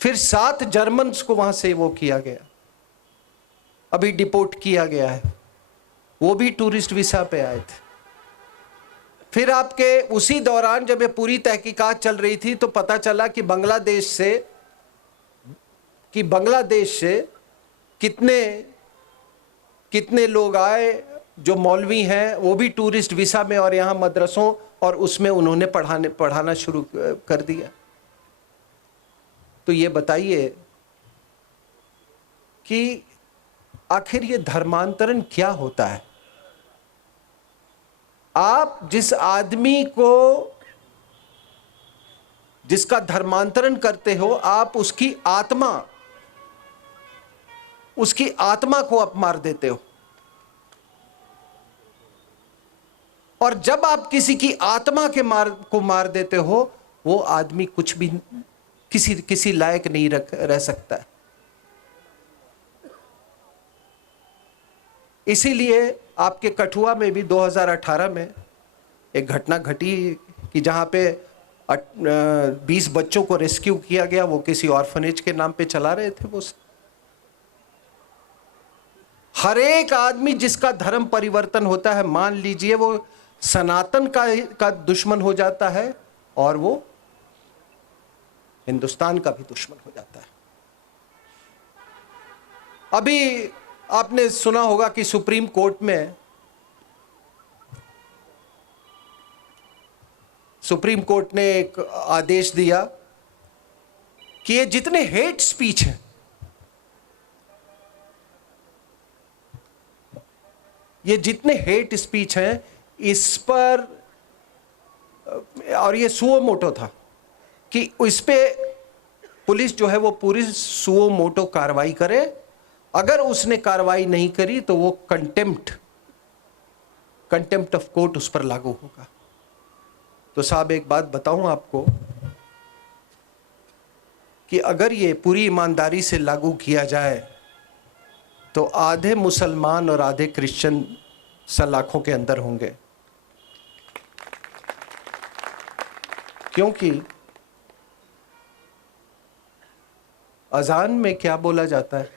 फिर 7 जर्मन्स को वहां से वो किया गया, अभी डिपोर्ट किया गया है, वो भी टूरिस्ट वीजा पे आए थे। फिर आपके उसी दौरान जब ये पूरी तहकीकात चल रही थी तो पता चला कि बांग्लादेश से कितने लोग आए जो मौलवी हैं, वो भी टूरिस्ट वीसा में, और यहाँ मदरसों और उसमें उन्होंने पढ़ाना शुरू कर दिया। तो ये बताइए कि आखिर ये धर्मांतरण क्या होता है? आप जिस आदमी को जिसका धर्मांतरण करते हो, आप उसकी आत्मा को आप मार देते हो। और जब आप किसी की आत्मा को मार देते हो, वो आदमी कुछ भी किसी लायक नहीं रह सकता है। इसीलिए आपके कठुआ में भी 2018 में एक घटना घटी कि जहां पे 20 बच्चों को रेस्क्यू किया गया। वो किसी ऑर्फनेज के नाम पे चला रहे थे। वो हर एक आदमी जिसका धर्म परिवर्तन होता है, मान लीजिए वो सनातन का दुश्मन हो जाता है और वो हिंदुस्तान का भी दुश्मन हो जाता है। अभी आपने सुना होगा कि सुप्रीम कोर्ट ने एक आदेश दिया कि ये जितने हेट स्पीच हैं, इस पर, और ये सुओ मोटो था कि इस पे पुलिस जो है वो पूरी सुओ मोटो कार्रवाई करे। अगर उसने कार्रवाई नहीं करी तो वो कंटेम्प्ट ऑफ कोर्ट उस पर लागू होगा। तो साहब एक बात बताऊं आपको कि अगर ये पूरी ईमानदारी से लागू किया जाए तो आधे मुसलमान और आधे क्रिश्चियन सलाखों के अंदर होंगे। क्योंकि अजान में क्या बोला जाता है?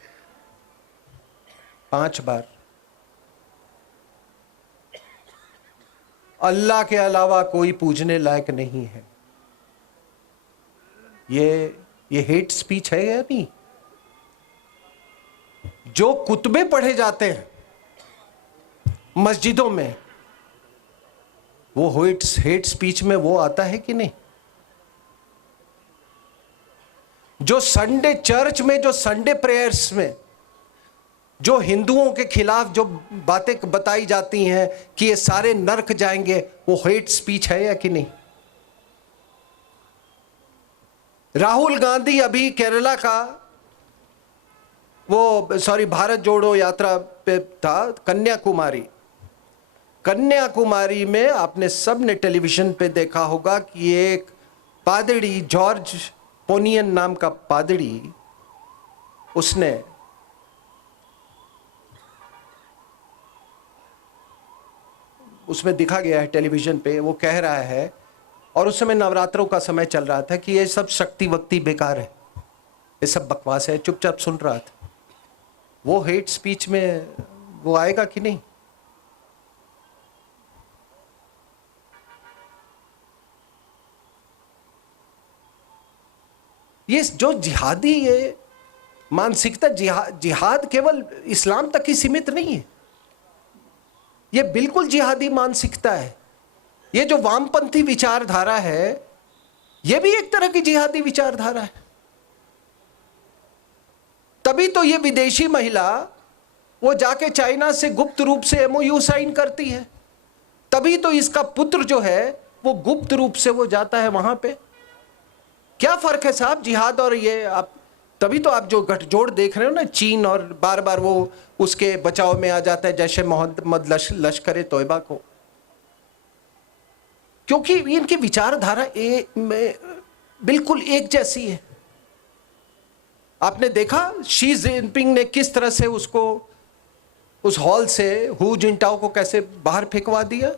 5 बार अल्लाह के अलावा कोई पूजने लायक नहीं है। ये हेट स्पीच है या नहीं? जो कुतबे पढ़े जाते हैं मस्जिदों में, वो हेट स्पीच में वो आता है कि नहीं? जो संडे चर्च में, जो संडे प्रेयर्स में जो हिंदुओं के खिलाफ जो बातें बताई जाती हैं कि ये सारे नरक जाएंगे, वो हेट स्पीच है या कि नहीं? राहुल गांधी अभी केरला का भारत जोड़ो यात्रा पे था, कन्याकुमारी में आपने सब ने टेलीविजन पे देखा होगा कि एक पादरी, जॉर्ज पोनियन नाम का पादरी, उसमें दिखा गया है टेलीविजन पे। वो कह रहा है, और उस समय नवरात्रों का समय चल रहा था, कि ये सब शक्ति वक्ति बेकार है, ये सब बकवास है, चुपचाप सुन रहा था। वो हेट स्पीच में वो आएगा कि नहीं? ये जो जिहादी ये मानसिकता, जिहाद केवल इस्लाम तक ही सीमित नहीं है, ये बिल्कुल जिहादी मानसिकता है। ये जो वामपंथी विचारधारा है, ये भी एक तरह की जिहादी विचारधारा है। तभी तो ये विदेशी महिला वो जाके चाइना से गुप्त रूप से एमओयू साइन करती है, तभी तो इसका पुत्र जो है वो गुप्त रूप से वो जाता है वहां पे। क्या फर्क है साहब जिहाद और ये? आप तभी तो आप जो गठजोड़ देख रहे हो ना, चीन और बार बार वो उसके बचाव में आ जाता है जैसे मोहम्मद लश्कर तोयबा को, क्योंकि इनकी विचारधारा बिल्कुल एक जैसी है। आपने देखा शी जिनपिंग ने किस तरह से उसको उस हॉल से हु जिनटाओ को कैसे बाहर फेंकवा दिया।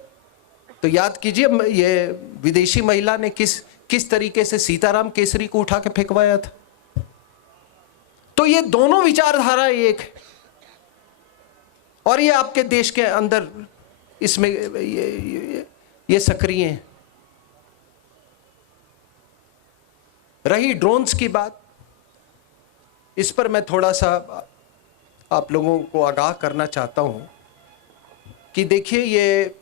तो याद कीजिए ये विदेशी महिला ने किस तरीके से सीताराम केसरी को उठा के फेंकवाया था। तो ये दोनों विचारधारा एक है, और ये आपके देश के अंदर इसमें ये सक्रिय हैं। रही ड्रोन्स की बात, इस पर मैं थोड़ा सा आप लोगों को आगाह करना चाहता हूं कि देखिए,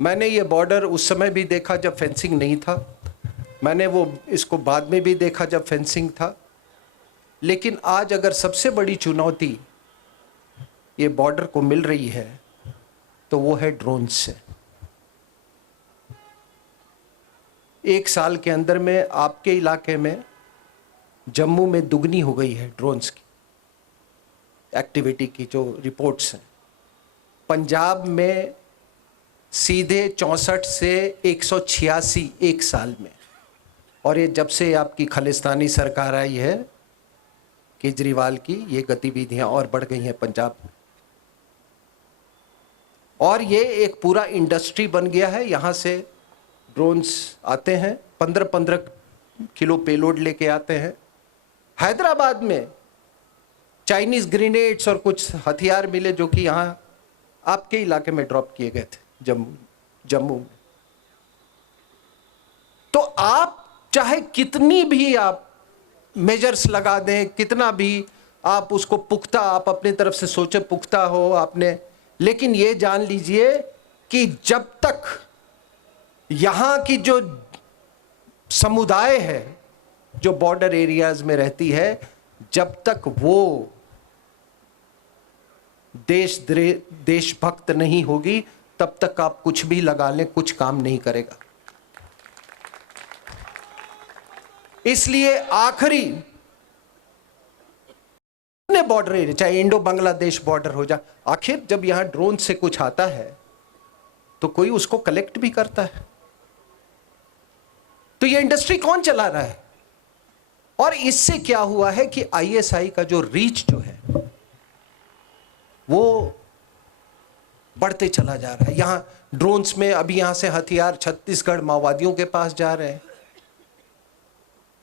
मैंने ये बॉर्डर उस समय भी देखा जब फेंसिंग नहीं था, मैंने वो इसको बाद में भी देखा जब फेंसिंग था, लेकिन आज अगर सबसे बड़ी चुनौती ये बॉर्डर को मिल रही है तो वो है ड्रोन से। एक साल के अंदर में आपके इलाके में जम्मू में दुगनी हो गई है ड्रोन्स की एक्टिविटी की जो रिपोर्ट्स हैं। पंजाब में सीधे 64 से 186 एक साल में, और ये जब से आपकी खालिस्तानी सरकार आई है केजरीवाल की, ये गतिविधियां और बढ़ गई हैं पंजाब में, और ये एक पूरा इंडस्ट्री बन गया है। यहाँ से ड्रोन्स आते हैं, 15-15 किलो पेलोड लेके आते हैं। हैदराबाद में चाइनीज ग्रेनेड्स और कुछ हथियार मिले जो कि यहाँ आपके इलाके में ड्रॉप किए गए थे जम्मू में। तो आप चाहे कितनी भी आप मेजर्स लगा दें, कितना भी आप उसको पुख्ता, आप अपनी तरफ से सोचे पुख्ता हो आपने, लेकिन ये जान लीजिए कि जब तक यहां की जो समुदाय है जो बॉर्डर एरियाज में रहती है, जब तक वो देशभक्त नहीं होगी, तब तक आप कुछ भी लगा लें, कुछ काम नहीं करेगा। इसलिए आखिरी बॉर्डर एरिया, चाहे इंडो बांग्लादेश बॉर्डर हो जाए, आखिर जब यहां ड्रोन से कुछ आता है तो कोई उसको कलेक्ट भी करता है। तो ये इंडस्ट्री कौन चला रहा है? और इससे क्या हुआ है कि आईएसआई का जो रीच जो है वो बढ़ते चला जा रहा है। यहां ड्रोन्स में अभी यहां से हथियार छत्तीसगढ़ माओवादियों के पास जा रहे हैं,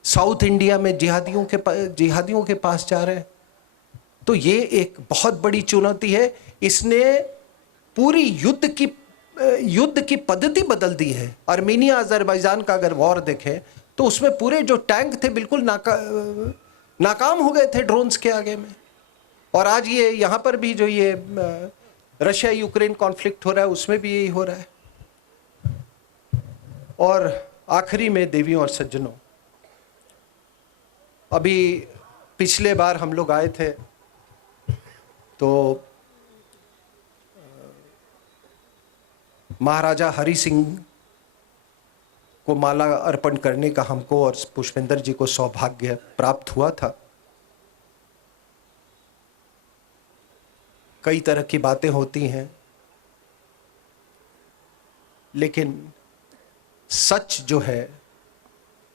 साउथ इंडिया में जिहादियों के पास जा रहे हैं। तो ये एक बहुत बड़ी चुनौती है। इसने पूरी युद्ध की पद्धति बदल दी है। आर्मीनिया अजरबैजान का अगर वॉर देखें तो उसमें पूरे जो टैंक थे बिल्कुल नाकाम हो गए थे ड्रोन्स के आगे में। और आज ये यहाँ पर भी जो ये रशिया यूक्रेन कॉन्फ्लिक्ट हो रहा है उसमें भी यही हो रहा है। और आखिरी में देवियों और सज्जनों, अभी पिछले बार हम लोग आए थे तो महाराजा हरि सिंह को माला अर्पण करने का हमको और पुष्पेंद्र जी को सौभाग्य प्राप्त हुआ था। कई तरह की बातें होती हैं, लेकिन सच जो है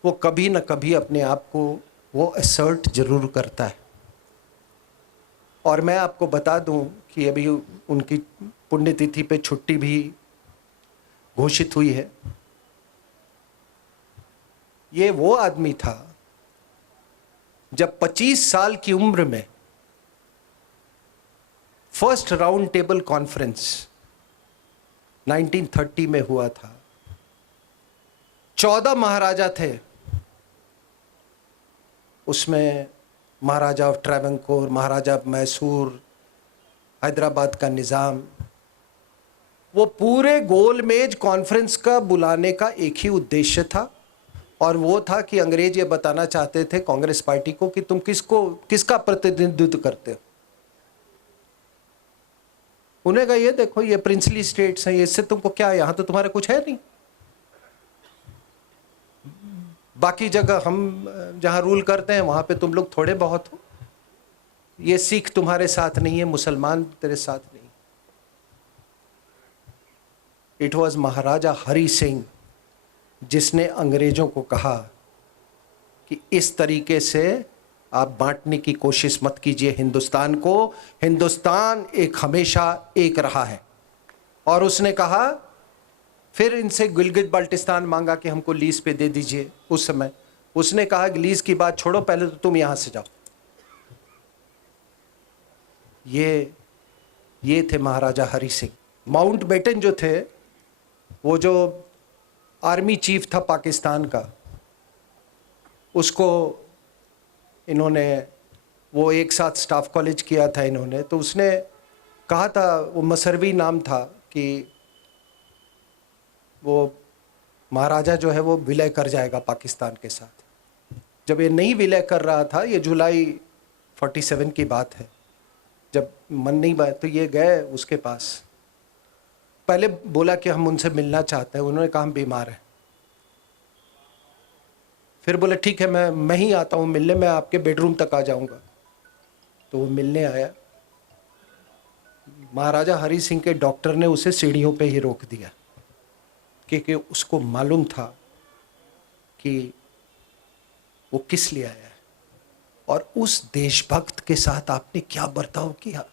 वो कभी न कभी अपने आप को वो असर्ट जरूर करता है। और मैं आपको बता दूं कि अभी उनकी पुण्यतिथि पे छुट्टी भी घोषित हुई है। ये वो आदमी था जब 25 साल की उम्र में फर्स्ट राउंड टेबल कॉन्फ्रेंस 1930 में हुआ था, 14 महाराजा थे, उसमें महाराजा ऑफ ट्रैवंकोर, महाराजा ऑफ मैसूर, हैदराबाद का निज़ाम, वो पूरे गोलमेज कॉन्फ्रेंस का बुलाने का एक ही उद्देश्य था, और वो था कि अंग्रेज ये बताना चाहते थे कांग्रेस पार्टी को कि तुम किसका प्रतिनिधित्व करते हो। उन्हें कहा ये देखो, ये प्रिंसली स्टेट्स हैं, इससे तुमको क्या, यहां तो तुम्हारे कुछ है नहीं, बाकी जगह हम जहां रूल करते हैं वहां पे तुम लोग थोड़े बहुत हो, ये सिख तुम्हारे साथ नहीं है, मुसलमान तेरे साथ नहीं। इट वॉज महाराजा हरि सिंह जिसने अंग्रेजों को कहा कि इस तरीके से आप बांटने की कोशिश मत कीजिए हिंदुस्तान को, हिंदुस्तान एक हमेशा एक रहा है। और उसने कहा, फिर इनसे गिलगित बाल्टिस्तान मांगा कि हमको लीज पे दे दीजिए। उस समय उसने कहा कि लीज की बात छोड़ो, पहले तो तुम यहां से जाओ। ये थे महाराजा हरि सिंह। माउंटबेटन जो थे, वो जो आर्मी चीफ था पाकिस्तान का, उसको इन्होंने, वो एक साथ स्टाफ कॉलेज किया था इन्होंने, तो उसने कहा था, वो मसरवी नाम था, कि वो महाराजा जो है वो विलय कर जाएगा पाकिस्तान के साथ। जब ये नहीं विलय कर रहा था, ये जुलाई 47 की बात है, जब मन नहीं बात, तो ये गए उसके पास। पहले बोला कि हम उनसे मिलना चाहते हैं, उन्होंने कहा हम बीमार हैं। फिर बोले ठीक है, मैं ही आता हूँ मिलने, मैं आपके बेडरूम तक आ जाऊंगा। तो वो मिलने आया। महाराजा हरि सिंह के डॉक्टर ने उसे सीढ़ियों पे ही रोक दिया, क्योंकि उसको मालूम था कि वो किस लिए आया है और उस देशभक्त के साथ आपने क्या बर्ताव किया।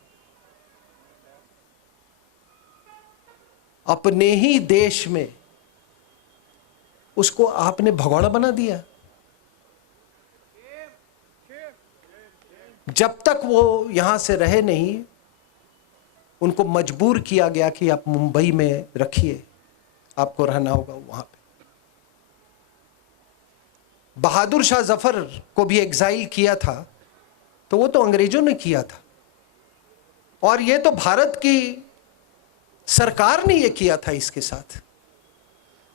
अपने ही देश में उसको आपने भगोड़ा बना दिया। जब तक वो यहां से रहे नहीं, उनको मजबूर किया गया कि आप मुंबई में रखिए, आपको रहना होगा वहां पे। बहादुर शाह जफर को भी एग्जाइल किया था, तो वो तो अंग्रेजों ने किया था, और ये तो भारत की सरकार ने ये किया था इसके साथ।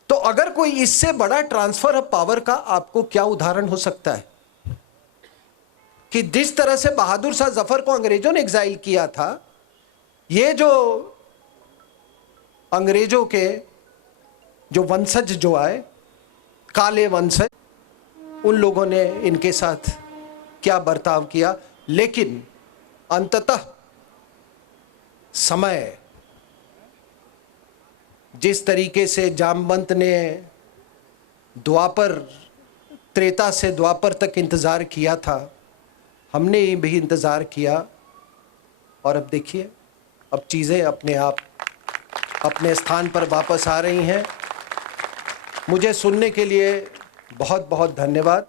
तो अगर कोई इससे बड़ा ट्रांसफर ऑफ पावर का आपको क्या उदाहरण हो सकता है कि जिस तरह से बहादुर शाह जफर को अंग्रेजों ने एग्जाइल किया था, ये जो अंग्रेजों के जो वंशज जो आए, काले वंशज, उन लोगों ने इनके साथ क्या बर्ताव किया। लेकिन अंततः समय, जिस तरीके से जामवंत ने त्रेता से द्वापर तक इंतज़ार किया था, हमने भी इंतज़ार किया, और अब देखिए, अब चीज़ें अपने आप अपने स्थान पर वापस आ रही हैं। मुझे सुनने के लिए बहुत बहुत धन्यवाद।